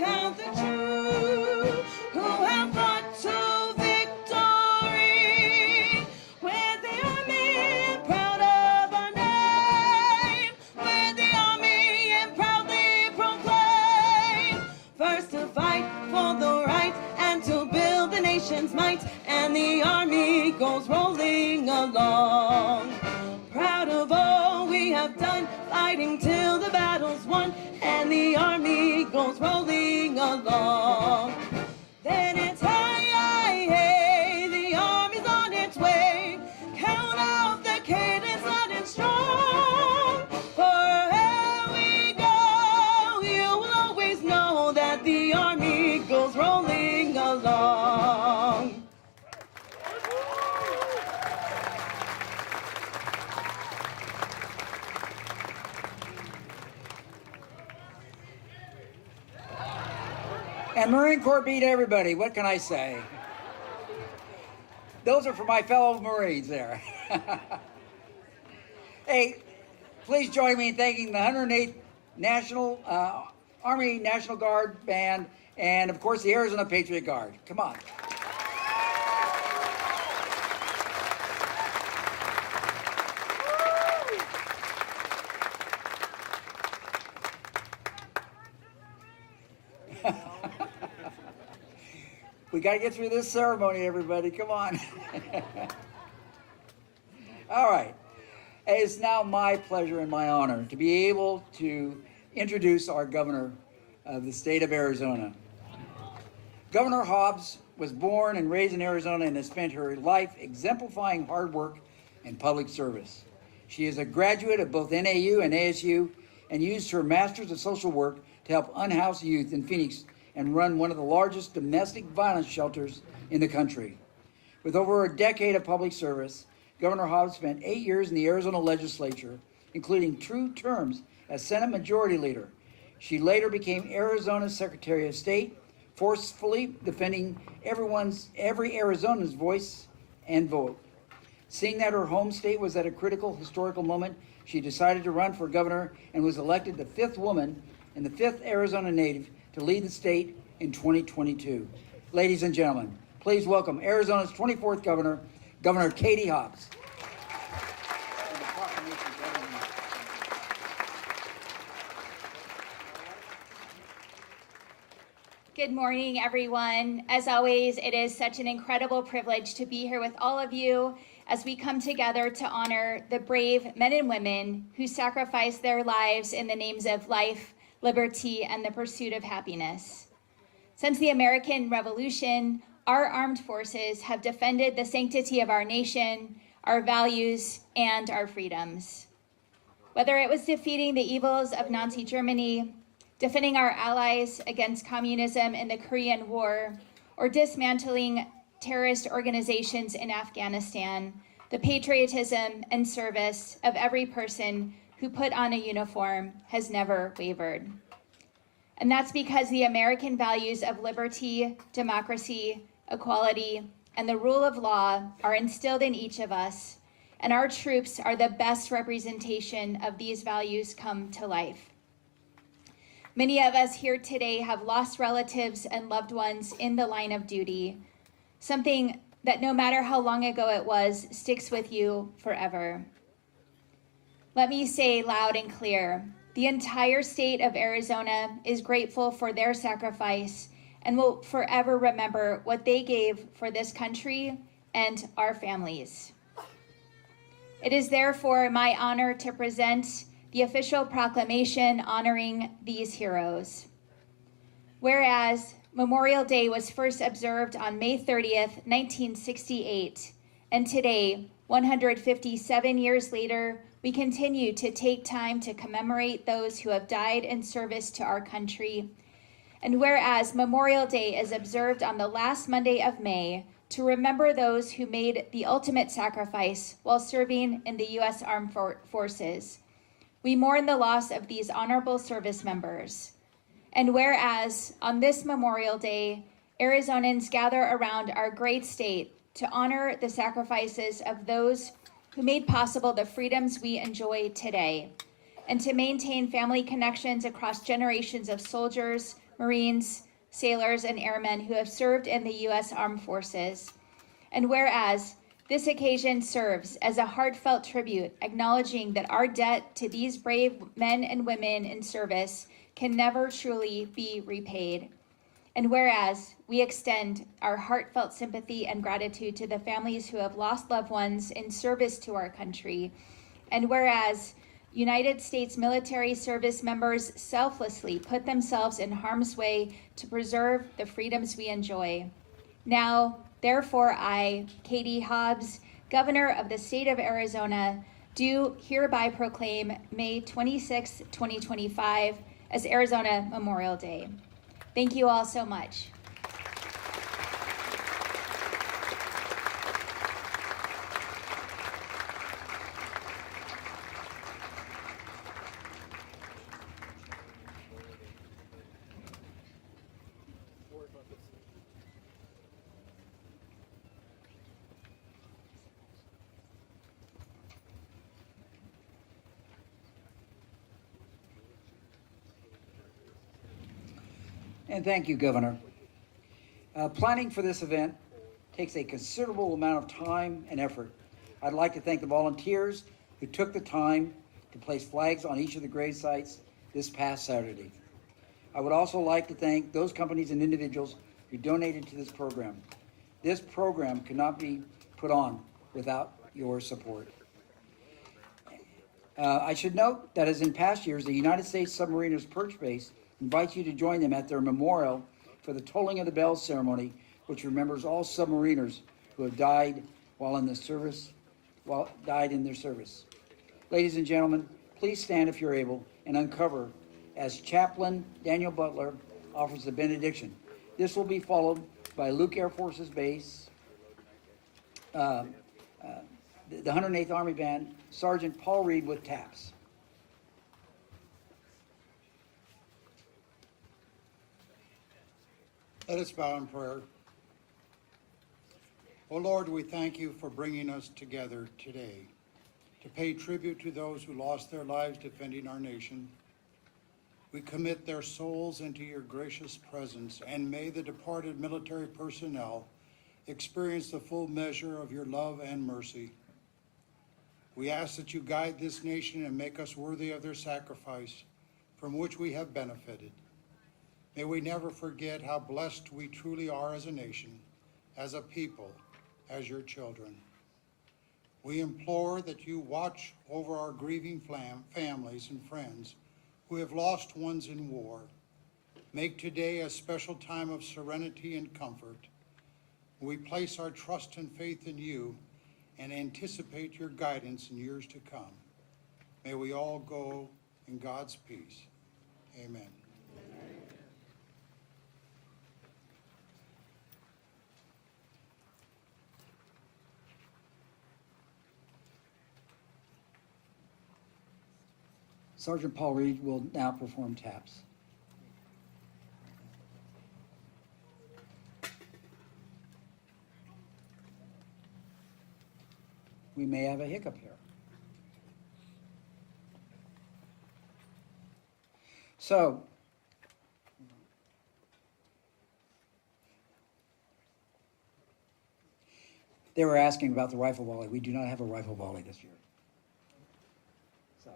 have done, fighting till the battle's won, and the army goes rolling along. Then it's hey, hey, the army's on its way. Count out the cadence loud and strong. For here we go, you will always know that the army goes rolling along. And Marine Corps beat everybody. What can I say? Those are for my fellow Marines there. Hey, please join me in thanking the 108th National Army National Guard Band and, of course, the Arizona Patriot Guard. Come on. We got to get through this ceremony, everybody. Come on. All right. It's now my pleasure and my honor to be able to introduce our governor of the state of Arizona. Governor Hobbs was born and raised in Arizona and has spent her life exemplifying hard work and public service. She is a graduate of both NAU and ASU and used her Master's of Social Work to help unhoused youth in Phoenix and run one of the largest domestic violence shelters in the country. With over a decade of public service, Governor Hobbs spent 8 years in the Arizona legislature, including 2 terms as Senate Majority Leader. She later became Arizona's Secretary of State, forcefully defending every Arizona's voice and vote. Seeing that her home state was at a critical historical moment, she decided to run for governor and was elected the 5th woman and the 5th Arizona native to lead the state in 2022. Ladies and gentlemen, please welcome Arizona's 24th governor, Governor Katie Hobbs. Good morning, everyone. As always, it is such an incredible privilege to be here with all of you as we come together to honor the brave men and women who sacrificed their lives in the names of life, liberty, and the pursuit of happiness. Since the American Revolution, our armed forces have defended the sanctity of our nation, our values, and our freedoms. Whether it was defeating the evils of Nazi Germany, defending our allies against communism in the Korean War, or dismantling terrorist organizations in Afghanistan, the patriotism and service of every person who put on a uniform has never wavered. And that's because the American values of liberty, democracy, equality, and the rule of law are instilled in each of us, and our troops are the best representation of these values come to life. Many of us here today have lost relatives and loved ones in the line of duty, something that no matter how long ago it was, sticks with you forever. Let me say loud and clear, the entire state of Arizona is grateful for their sacrifice and will forever remember what they gave for this country and our families. It is therefore my honor to present the official proclamation honoring these heroes. Whereas Memorial Day was first observed on May 30th, 1968, and today, 157 years later, we continue to take time to commemorate those who have died in service to our country. And whereas Memorial Day is observed on the last Monday of May to remember those who made the ultimate sacrifice while serving in the U.S. Armed Forces, we mourn the loss of these honorable service members. And whereas on this Memorial Day, Arizonans gather around our great state to honor the sacrifices of those who made possible the freedoms we enjoy today, and to maintain family connections across generations of soldiers, Marines, sailors, and airmen who have served in the U.S. Armed Forces. And whereas this occasion serves as a heartfelt tribute, acknowledging that our debt to these brave men and women in service can never truly be repaid. And whereas we extend our heartfelt sympathy and gratitude to the families who have lost loved ones in service to our country. And whereas United States military service members selflessly put themselves in harm's way to preserve the freedoms we enjoy. Now, therefore, I, Katie Hobbs, Governor of the State of Arizona, do hereby proclaim May 26, 2025 as Arizona Memorial Day. Thank you all so much. And thank you, Governor. Planning for this event takes a considerable amount of time and effort. I'd like to thank the volunteers who took the time to place flags on each of the grave sites this past Saturday. I would also like to thank those companies and individuals who donated to this program. This program could not be put on without your support. I should note that as in past years, the United States Submariners Perch Base invites you to join them at their memorial for the tolling of the bells ceremony, which remembers all submariners who have died in their service. Ladies and gentlemen, please stand if you're able and uncover as Chaplain Daniel Butler offers the benediction. This will be followed by Luke Air Forces Base, the 108th Army Band, Sergeant Paul Reed with taps. Let us bow in prayer. O Lord, we thank you for bringing us together today to pay tribute to those who lost their lives defending our nation. We commit their souls into your gracious presence, and may the departed military personnel experience the full measure of your love and mercy. We ask that you guide this nation and make us worthy of their sacrifice, from which we have benefited. May we never forget how blessed we truly are as a nation, as a people, as your children. We implore that you watch over our grieving families and friends who have lost ones in war. Make today a special time of serenity and comfort. We place our trust and faith in you and anticipate your guidance in years to come. May we all go in God's peace. Amen. Sergeant Paul Reed will now perform taps. We may have a hiccup here. So, they were asking about the rifle volley. We do not have a rifle volley this year. So.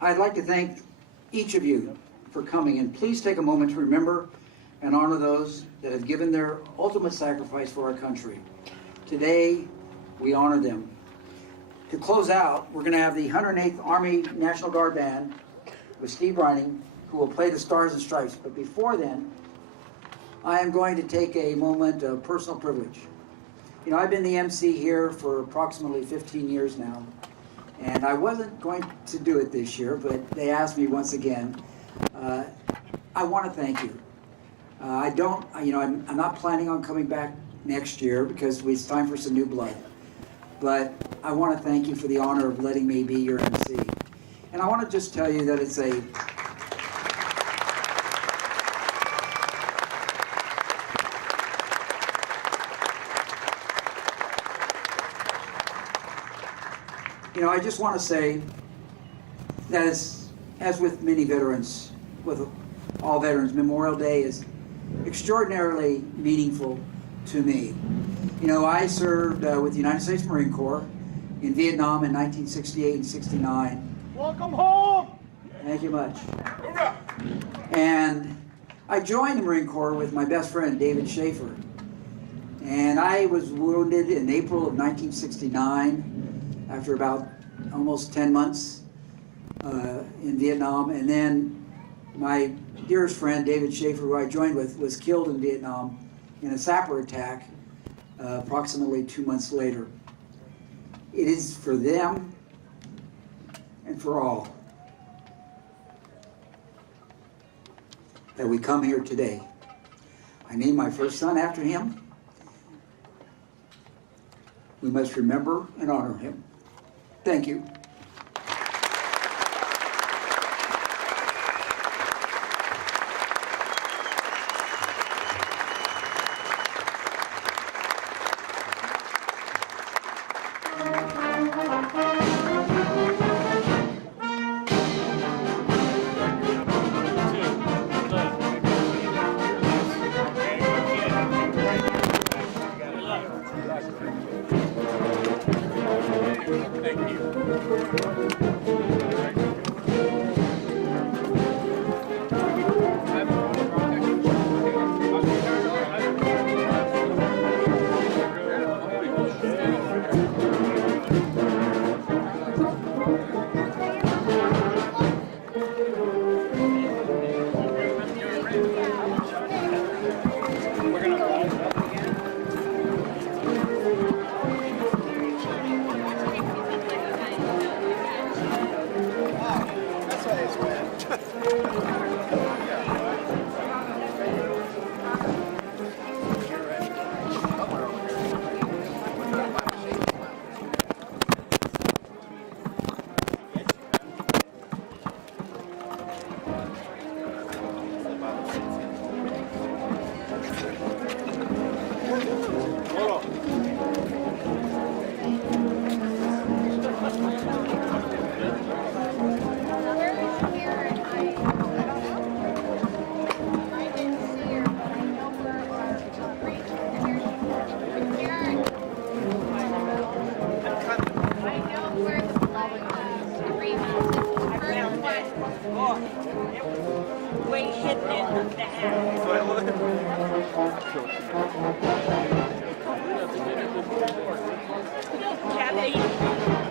I'd like to thank each of you for coming, and please take a moment to remember and honor those that have given their ultimate sacrifice for our country. Today, we honor them. To close out, we're going to have the 108th Army National Guard Band with Steve Reining who will play the Stars and Stripes. But before then, I am going to take a moment of personal privilege. You know, I've been the MC here for approximately 15 years now, and I wasn't going to do it this year, but they asked me once again. I want to thank you. I'm not planning on coming back next year because it's time for some new blood. But I want to thank you for the honor of letting me be your MC. And I want to just tell you that it's a I just want to say that as with many veterans, with all veterans, Memorial Day is extraordinarily meaningful to me. You know, I served with the United States Marine Corps in Vietnam in 1968 and 69. Welcome home! Thank you much. And I joined the Marine Corps with my best friend, David Schaefer. And I was wounded in April of 1969 after about almost 10 months in Vietnam. And then my dearest friend, David Schaefer, who I joined with, was killed in Vietnam in a sapper attack approximately 2 months later. It is for them and for all that we come here today. I named my first son after him. We must remember and honor him. Thank you.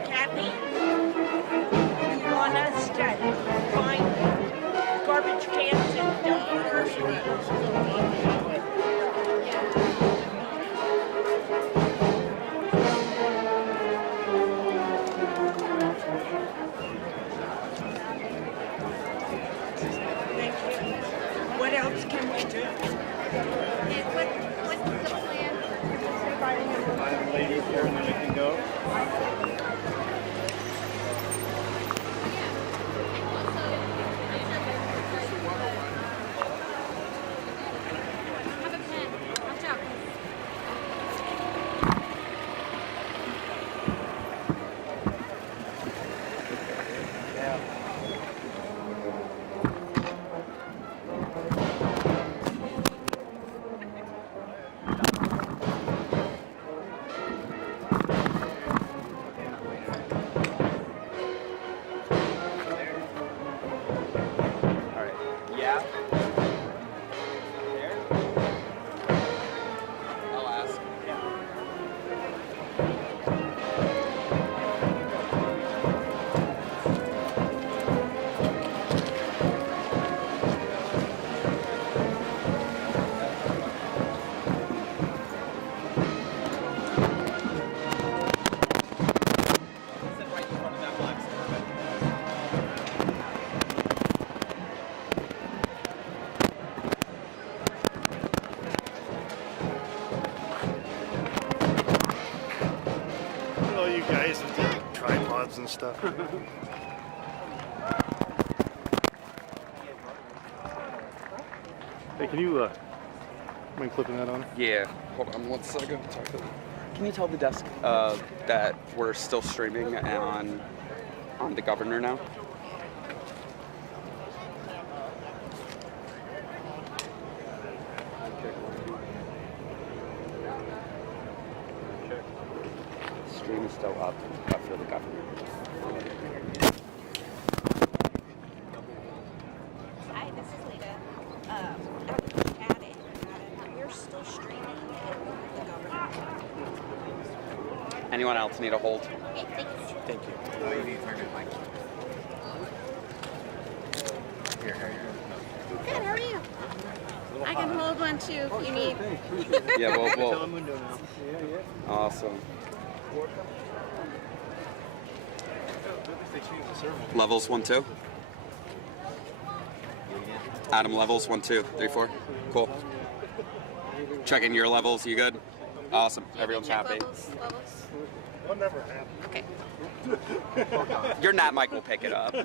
Kathy, you want us to find garbage cans and dumpsters? Thank you. What else can we do? What's the plan? Ladies here, and then we can go. Have a pen. Watch out. stuff. Hey, can you mind clipping that on? Yeah, hold on 1 second. Can you tell the desk that we're still streaming on the governor now? Stream is still up for the governor. Hi, this is Lita. We're still streaming the governor. Anyone else need a hold? Okay, thanks. Thank you. Oh, you need to turn your mic. Here, here. Good, how are you? I can hold one too if you need. Yeah, well. Awesome. Levels 1, 2. Adam, levels 1, 2, 3, 4. Cool. Checking your levels. You good? Awesome. Everyone's happy. Levels. What never happened? Okay. Your nat mic will pick it up.